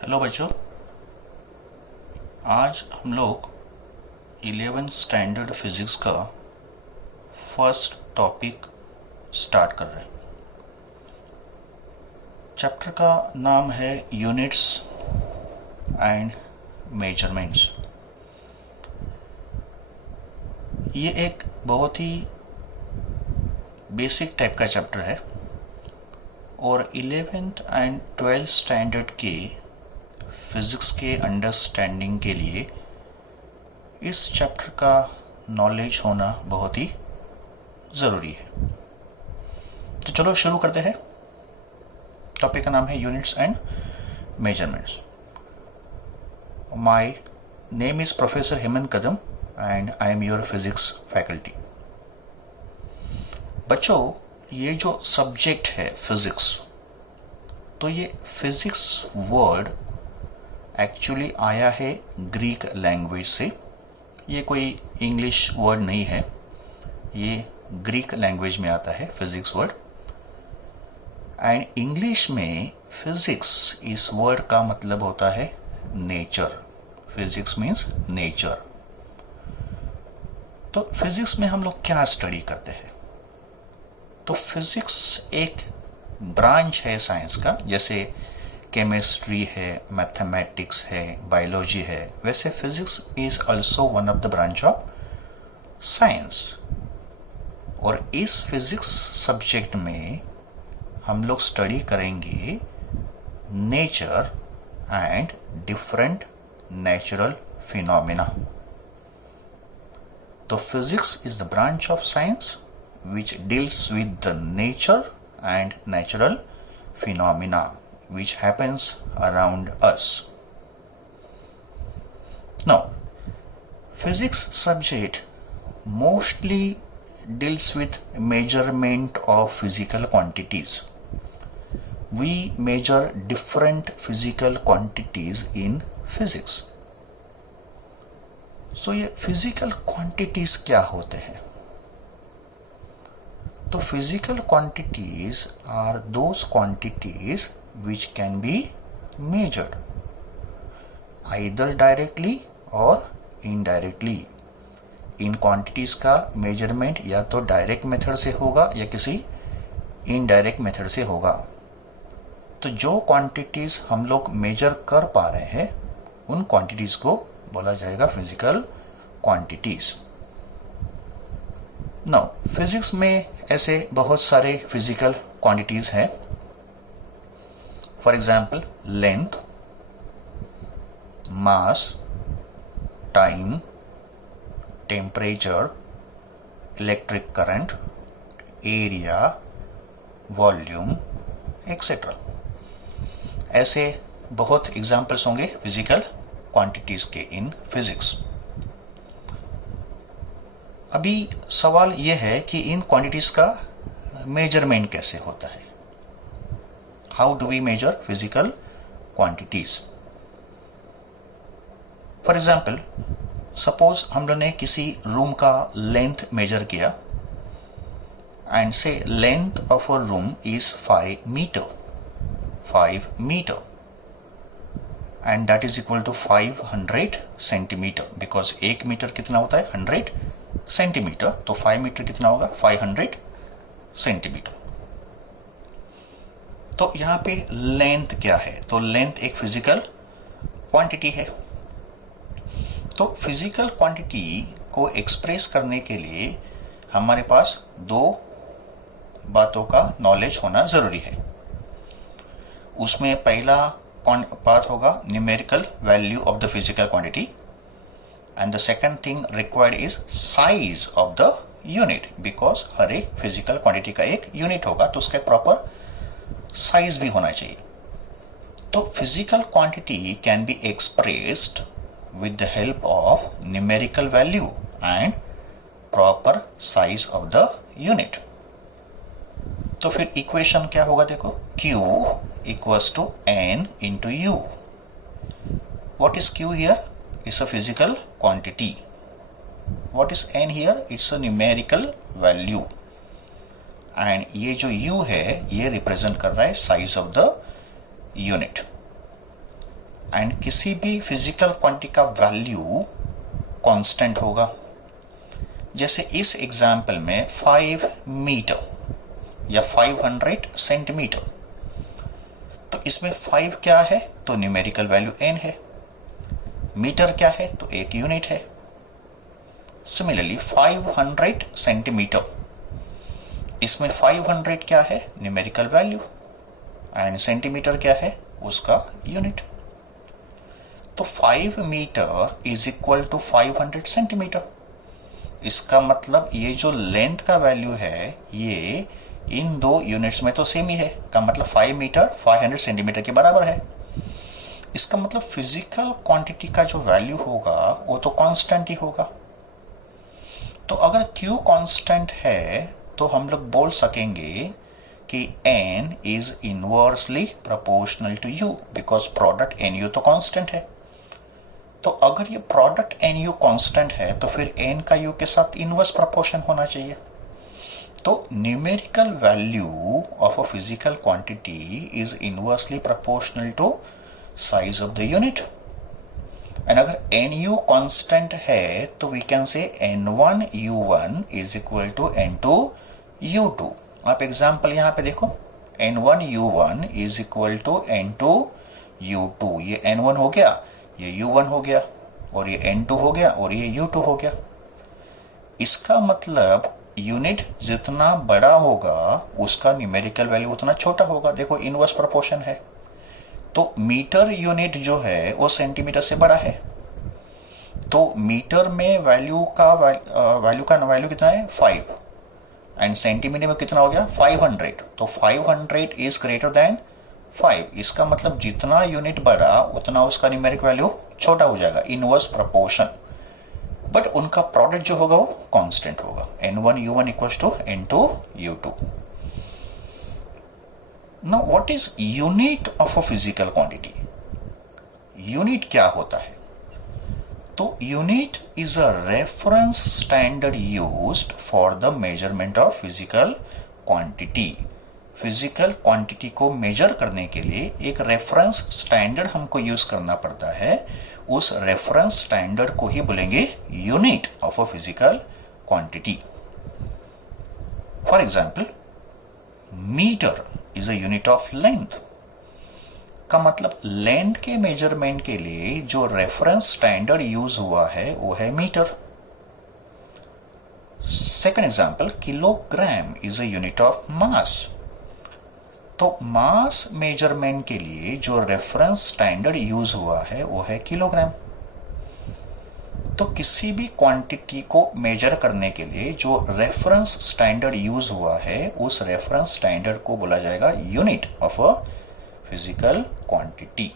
Hello बच्चों। आज हम लोग 11th स्टैंडर्ड फिजिक्स का फर्स्ट टॉपिक स्टार्ट कर रहे हैं। चैप्टर का नाम है यूनिट्स एंड मेजरमेंट्स। ये एक बहुत ही बेसिक टाइप का चैप्टर है और 11th एंड 12th स्टैंडर्ड के फिजिक्स के अंडरस्टैंडिंग के लिए इस चैप्टर का नॉलेज होना बहुत ही ज़रूरी है। तो चलो शुरू करते हैं। टॉपिक का नाम है units and measurements. My name is professor Hemant Kadam and I am your physics faculty. बच्चों, ये जो सब्जेक्ट है फिजिक्स, तो ये फिजिक्स वर्ड एक्चुअली आया है ग्रीक लैंग्वेज से। ये कोई इंग्लिश वर्ड नहीं है, ये ग्रीक लैंग्वेज में आता है फिजिक्स वर्ड। एंड इंग्लिश में फिजिक्स इस वर्ड का मतलब होता है नेचर। Physics means nature. तो फिजिक्स में हम लोग क्या स्टडी करते हैं? तो फिजिक्स एक ब्रांच है साइंस का। जैसे केमिस्ट्री है, मैथमेटिक्स है, बायोलॉजी है, वैसे physics is also one of the branch of science. और इस फिजिक्स सब्जेक्ट में हम लोग स्टडी करेंगे nature and different natural phenomena. तो physics is the branch of science which deals with the nature and natural phenomena which happens around us. Now, physics subject mostly deals with measurement of physical quantities. We measure different physical quantities in physics. So ये physical quantities क्या होते हैं? तो physical quantities are those quantities which can be measured either directly or indirectly. In quantities का measurement या तो direct method से होगा या किसी indirect method से होगा। तो जो quantities हम लोग measure कर पा रहे हैं उन quantities को बोला जाएगा physical quantities। नाउ फिजिक्स में ऐसे बहुत सारे फिजिकल क्वांटिटीज हैं। For example length, mass, time, temperature, electric current, area, volume etcetera. ऐसे बहुत एग्जाम्पल्स होंगे फिजिकल क्वांटिटीज के इन फिजिक्स। अभी सवाल यह है कि इन क्वांटिटीज का मेजरमेंट कैसे होता है। How do we measure physical quantities? For example, suppose हम लोग ने किसी रूम का लेंथ मेजर किया and say length of a room is 5 metre and that is equal to 500 centimetre. Because 1 metre कितना होता है? 100 सेंटीमीटर। तो 5 मीटर कितना होगा? 500 सेंटीमीटर। तो यहां पे लेंथ क्या है? तो लेंथ एक फिजिकल क्वांटिटी है। तो फिजिकल क्वांटिटी को एक्सप्रेस करने के लिए हमारे पास दो बातों का नॉलेज होना जरूरी है। उसमें पहला बात होगा numerical value of the physical quantity and the second thing required is size of the unit, because हर एक फिजिकल क्वांटिटी का एक यूनिट होगा तो उसका प्रॉपर साइज भी होना चाहिए। तो physical quantity can be expressed with the help of numerical value and proper size of the unit. तो फिर इक्वेशन क्या होगा? देखो, Q equals to N into U। What is Q here? Is a physical quantity. What is n here? It's a numerical value. And ये जो u है ये represent कर रहा है size of the unit. And किसी भी फिजिकल क्वांटिटी का वैल्यू कांस्टेंट होगा। जैसे इस एग्जाम्पल में 5 मीटर या 500 सेंटीमीटर, तो इसमें 5 क्या है तो न्यूमेरिकल वैल्यू n है, मीटर क्या है तो 1 यूनिट है। सिमिलरली 500 सेंटीमीटर, इसमें 500 क्या है न्यूमेरिकल वैल्यू एंड सेंटीमीटर क्या है उसका यूनिट। तो 5 metre is equal to 500 centimetre. इसका मतलब ये जो लेंथ का वैल्यू है ये इन दो यूनिट्स में तो सेम ही है, का मतलब 5 मीटर 500 सेंटीमीटर के बराबर है। इसका मतलब फिजिकल क्वांटिटी का जो वैल्यू होगा वो तो कांस्टेंट ही होगा। तो अगर Q कांस्टेंट है तो हम लोग बोल सकेंगे कि N is inversely proportional to U because product NU तो कांस्टेंट है। तो अगर ये प्रोडक्ट NU कांस्टेंट है तो फिर N का U के साथ इनवर्स प्रोपोर्शन होना चाहिए। तो numerical value of a physical quantity is inversely proportional to size of the unit. And अगर NU कांस्टेंट है तो we can say N1 U1 is equal to N2 U2। आप एग्जांपल यहां पे देखो, N1 U1 is equal to N2 U2। ये N1 हो गया, ये U1 हो गया, और ये N2 हो गया, और ये U2 हो गया। इसका मतलब यूनिट जितना बड़ा होगा उसका न्यूमेरिकल वैल्यू उतना छोटा होगा। देखो इनवर्स प्रोपोर्शन है। तो मीटर यूनिट जो है वो सेंटीमीटर से बड़ा है, तो मीटर में वैल्यू वैल्यू कितना है 5 एंड सेंटीमीटर में कितना हो गया 500। तो 500 इज ग्रेटर देन 5। इसका मतलब जितना यूनिट बड़ा उतना उसका न्यूमेरिक वैल्यू छोटा हो जाएगा, इनवर्स प्रोपोर्शन। बट उनका प्रोडक्ट जो होगा वो कांस्टेंट होगा, N1 U1 equals to N2 U2। Now what is unit of a physical quantity? Unit क्या होता है? तो unit is a reference standard used for the measurement of physical quantity. Physical quantity को measure करने के लिए एक रेफरेंस स्टैंडर्ड हमको यूज करना पड़ता है। उस रेफरेंस स्टैंडर्ड को ही बोलेंगे unit of a physical quantity. For example, metre is a unit of length. का मतलब लेंथ के मेजरमेंट के लिए जो रेफरेंस स्टैंडर्ड यूज हुआ है वो है metre. Second example, kilogram is a unit of mass. तो मास मेजरमेंट के लिए जो रेफरेंस स्टैंडर्ड यूज हुआ है वो है किलोग्राम। तो किसी भी क्वांटिटी को मेजर करने के लिए जो रेफरेंस स्टैंडर्ड यूज हुआ है उस रेफरेंस स्टैंडर्ड को बोला जाएगा unit of a physical quantity.